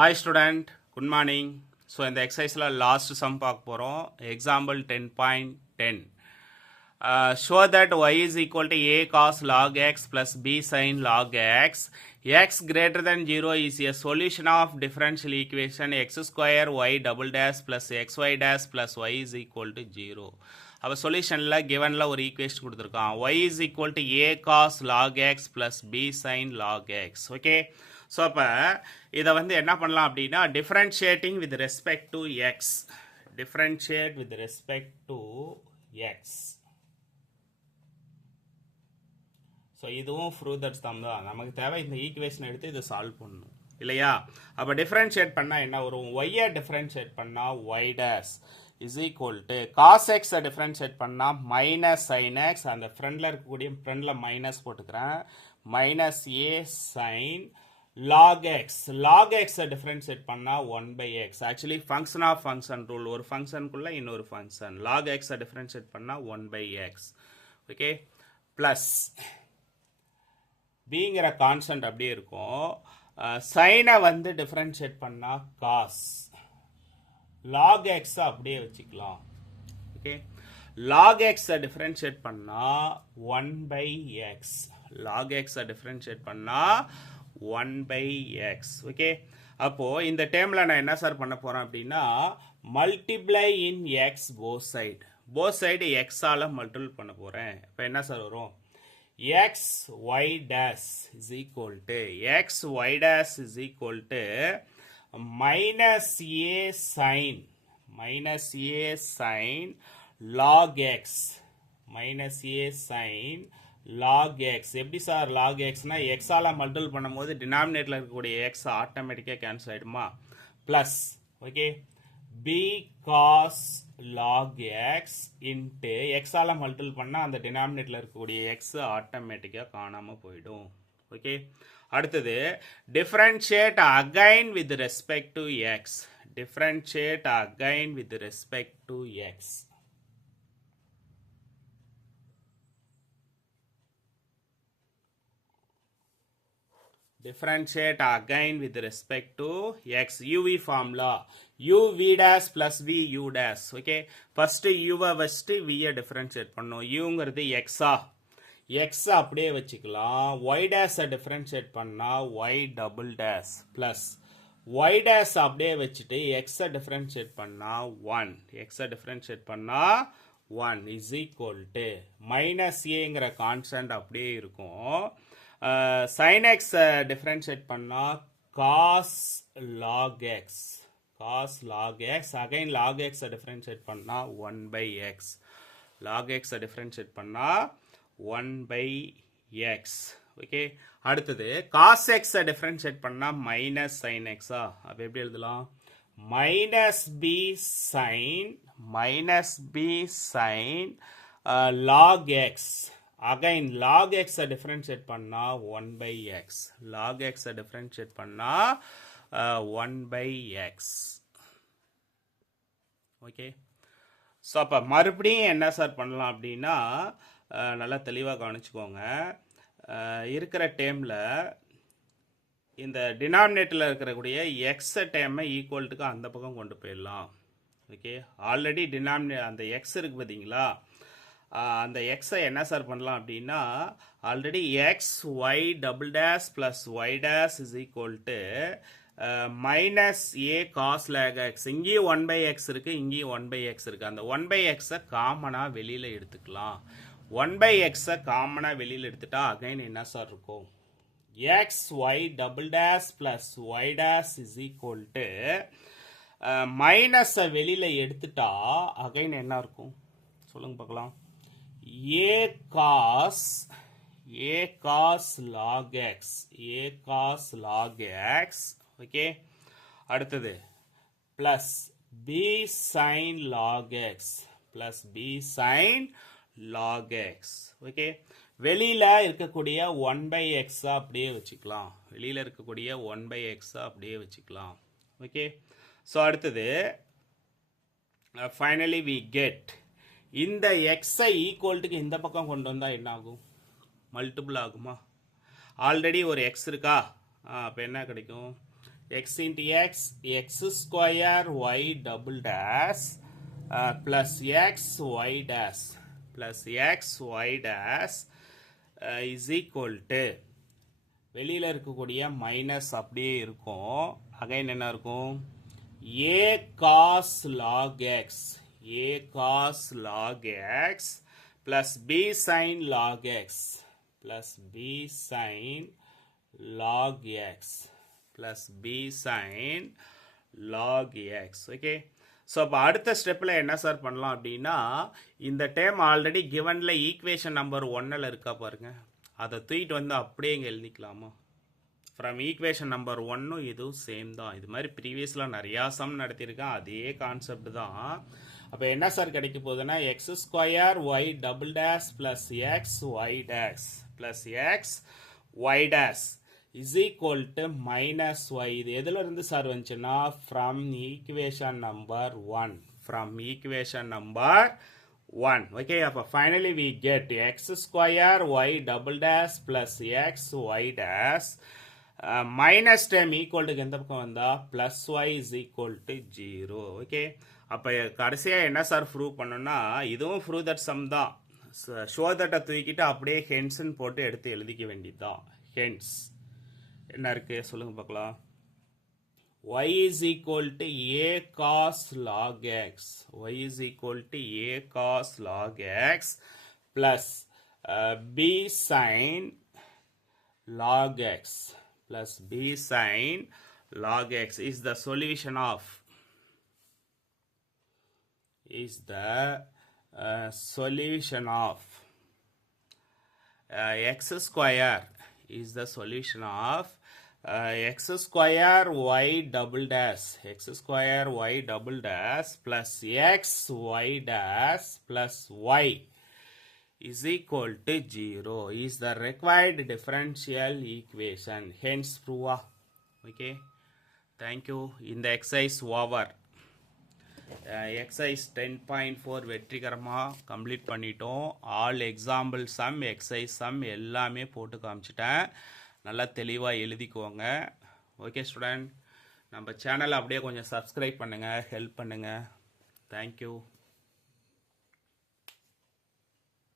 Hi student, good morning. So in the exercise last sum பார்க்க போறோம். Example 10.10. Show that y is equal to a cos log x plus b sin log x. X greater than 0 is a solution of differential equation x square y double dash plus xy dash plus y is equal to 0. அப்போ சொல்யூஷனில் கிவனில் ஒரு equation கொடுத்துருக்கான். y is equal to a cos log x plus b sin log x. Okay, so அப்போ இதை வந்து என்ன பண்ணலாம் அப்படின்னா differentiating with respect to X, differentiate with respect to X. So இதுவும் ஃப்ரூதர்ஸ் தான், நமக்கு தேவை இந்த ஈக்குவேஷன் எடுத்து இதை சால்வ் பண்ணணும் இல்லையா. அப்போ டிஃப்ரென்ஷியேட் பண்ணால் என்ன வரும், ஒய்யை டிஃப்ரென்ஷியேட் பண்ணால் y dash is equal to cos எக்ஸை டிஃப்ரென்ஷியேட் பண்ணால் மைனஸ் சைன் எக்ஸ், அந்த ஃப்ரெண்டில் இருக்கக்கூடிய ஃப்ரெண்டில் மைனஸ் போட்டுக்கிறேன், minus a sine log x, log x differentiate பண்ணா 1 by x. Actually function of function rule, ஒரு ஃபங்க்ஷனுக்குள்ள இன்னொரு ஃபங்க்ஷன் log x differentiate பண்ணா 1 by x. Okay, plus bங்கிற கான்ஸ்டன்ட் அப்படியே இருக்கும், சைனை வந்து differentiate பண்ணா cos, log x அப்படியே வச்சுக்கலாம். Okay, log x differentiate பண்ணா 1 by x, log x differentiate பண்ணா 1 by x. ஓகே, அப்போ இந்த டேர்ம்ல நான் என்ன சார் பண்ண போறேன் அப்படின்னா மல்டிப்ளை இன் x both side x ஆல மல்டிபிள் பண்ண போறேன். இப்போ என்ன சார் வரும், x y dash is equal to x y dash is equal to minus a sin log x, minus a sin log x. எப்படி சார் log x னா x ஆல multiple பண்ணும்போது டினாமினேட்டர்ல இருக்கக்கூடிய x ஆட்டோமேட்டிக்கா கேன்சல் ஆயிடுமா, plus okay b cos log x into x ஆல multiple பண்ணா அந்த டினாமினேட்டர்ல இருக்கக்கூடிய x ஆட்டோமேட்டிக்கா காணாம போய்டும். ஓகே, அடுத்தது differentiate again with respect to x, differentiate again with respect to x. Differentiate again with respect to x. uv formula uv dash plus v u dash. Okay, first u வச்சுட்டு v differentiate பண்ணோம். uங்கிறது x x அப்படியே வச்சுக்கலாம், y dash differentiate பண்ணா y double dash plus y dash அப்படியே வச்சுட்டு x differentiate பண்ணா 1, x differentiate பண்ணா 1 is equal to minus aங்கிற கான்ஸ்டன்ட் அப்படியே இருக்கும், sin x differentiate பண்ணா cos log x, cos log x, again log x differentiate பண்ணா 1 by x, log x differentiate பண்ணா 1 by x. ஓகே, அடுத்தது cos x differentiate பண்ணா minus sin x. அப்ப எப்படி எழுதலாம், minus b sin log x, again log x differentiate பண்ணா 1 by x, log x differentiate பண்ணா 1 by x. Okay, so அப்போ மறுபடியும் என்ன சார் பண்ணலாம் அப்படின்னா நல்லா தெளிவாக கவனிச்சுக்கோங்க, இருக்கிற டேர்மில் இந்த டினாமினேட்டரில் இருக்கக்கூடிய எக்ஸ் டேர்மை ஈக்குவல்ட்டுக்கு அந்த பக்கம் கொண்டு போயிடலாம். ஓகே, ஆல்ரெடி அந்த எக்ஸ் இருக்குது பார்த்தீங்களா, அந்த எக்ஸை என்ன சார் பண்ணலாம் அப்படின்னா already x y double dash plus y dash is equal to minus a cos log x, இங்கேயும் 1 by x இருக்குது, இங்கேயும் 1 by x இருக்குது, அந்த 1 by x காமனாக வெளியில் எடுத்துக்கலாம். 1 by x காமனாக வெளியில் எடுத்துட்டா அகைன் என்ன சார் இருக்கும், x y double dash plus y dash is equal to மைனஸை வெளியில் எடுத்துட்டா அகைன் என்ன இருக்கும் சொல்லுங்க பார்க்கலாம், a cos log x. Okay, அடுத்தது plus b sin log x plus b sin log x. Okay, வெளியில இருக்கக்கூடிய 1 by x அப்படியே வச்சுக்கலாம், வெளியில இருக்கக்கூடிய 1 by x அப்படியே வச்சுக்கலாம். ஓகே, ஸோ அடுத்தது finally we get இந்த எக்ஸை ஈக்குவல்ட்டுக்கு இந்த பக்கம் கொண்டு வந்தால் என்ன ஆகும், மல்டிபிள் ஆகுமா, ஆல்ரெடி ஒரு எக்ஸ் இருக்கா, அப்போ என்ன கிடைக்கும், x into x, x square y double dash plus x y dash plus x y dash is equal to வெளியில் இருக்கக்கூடிய மைனஸ் அப்படியே இருக்கும். அகைன் என்ன இருக்கும்? a cos log x, a cos log x plus b sin log x plus b sin log x plus b sin log x. Okay, so அப்போ அடுத்த ஸ்டெப்பில் என்ன சார் பண்ணலாம் அப்படின்னா, இந்த டேர்ம் ஆல்ரெடி கிவனில் ஈக்குவேஷன் நம்பர் 1ல் இருக்கா பாருங்க, அதை தூக்கிட்டு வந்து அப்படியே இங்கே எழுதிக்கலாமா? ஃப்ரம் ஈக்குவேஷன் நம்பர் 1 இதுவும் சேம் தான். இது மாதிரி ப்ரீவியஸில் நிறையா சம் நடத்தியிருக்கேன், அதே கான்செப்ட் தான். அப்போ என்ன சார் கிடைக்க போகுதுன்னா, x square y double dash plus x y dash plus x y dash is equal to minus y. இது எதுல இருந்து சார் வந்துச்சுன்னா, from equation number 1, from equation number 1. Okay, அப்போ finally we get x square y double dash plus x y dash minus term equal to எந்த பக்கம் வந்தா plus y is equal to 0. Okay, அப்போ கடைசியாக என்ன சார் ப்ரூவ் பண்ணோம்னா, இதுவும் prove that some தான். ஷோ தட்டை தூக்கிட்டு அப்படியே ஹென்ஸ்ன்னு போட்டு எடுத்து எழுதிக்க வேண்டியது தான். ஹென்ஸ் என்ன இருக்கு சொல்லுங்க பார்க்கலாம். y is equal to a cos log x, y is equal to a cos log x plus b sin log x plus b sin log x is the solution of, is the solution of x square is the solution of x square y double dash, x square y double dash plus x y dash plus y is equal to 0 is the required differential equation. Hence prove. Okay, thank you. In the exercise over. Exercise 10.4 வெற்றிகரமாக complete பண்ணிட்டோம். All example sum, exercise sum எல்லாமே போட்டு காமிச்சிட்டேன். நல்லா தெளிவாக எழுதிக்குவோங்க. Okay student, நம்ம சேனலை அப்படியே கொஞ்சம் சப்ஸ்கிரைப் பண்ணுங்கள், ஹெல்ப் பண்ணுங்கள். தேங்க்யூ.